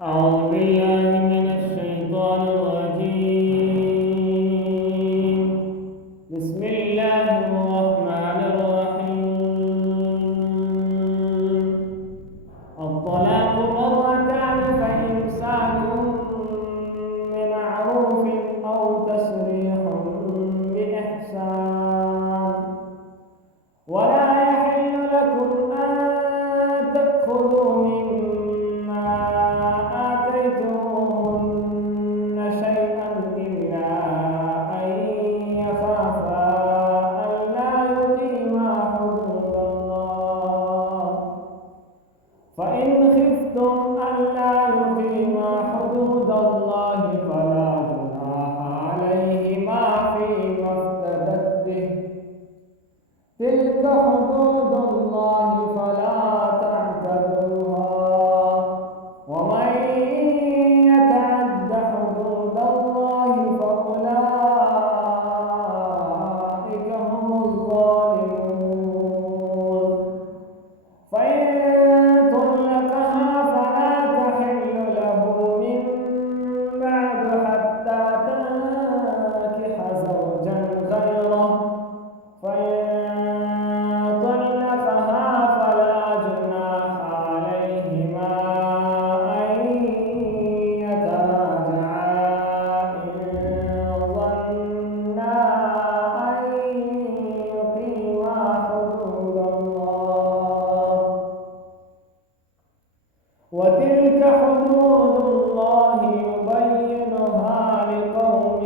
أعوذ بالله من الشيطان الرجيم. بسم الله الرحمن الرحيم. الطلاق مرتان فإمساك بمعروف أو تسريح بإحسان ولا يحل لكم أن تأخذوا مما آتيتموهن شيئا إلا أن يخافا ألا يقيما حدود الله، فإن خفتم ألا يقيما حدود الله فلا جناح عليهما فيما افتدت به، تلك حدود الله فلا تعتدوها، ومن يتعد حدود الله فأولئك هم الظالمون. فإن طلقها فلا تحل له من بعد حتى تنكح زوجا غيره، فإن طلقها فلا جناح عليهما أن يتراجعا إن ظنا أن يقيما حدود الله، وتلك حدود الله يبينها لقوم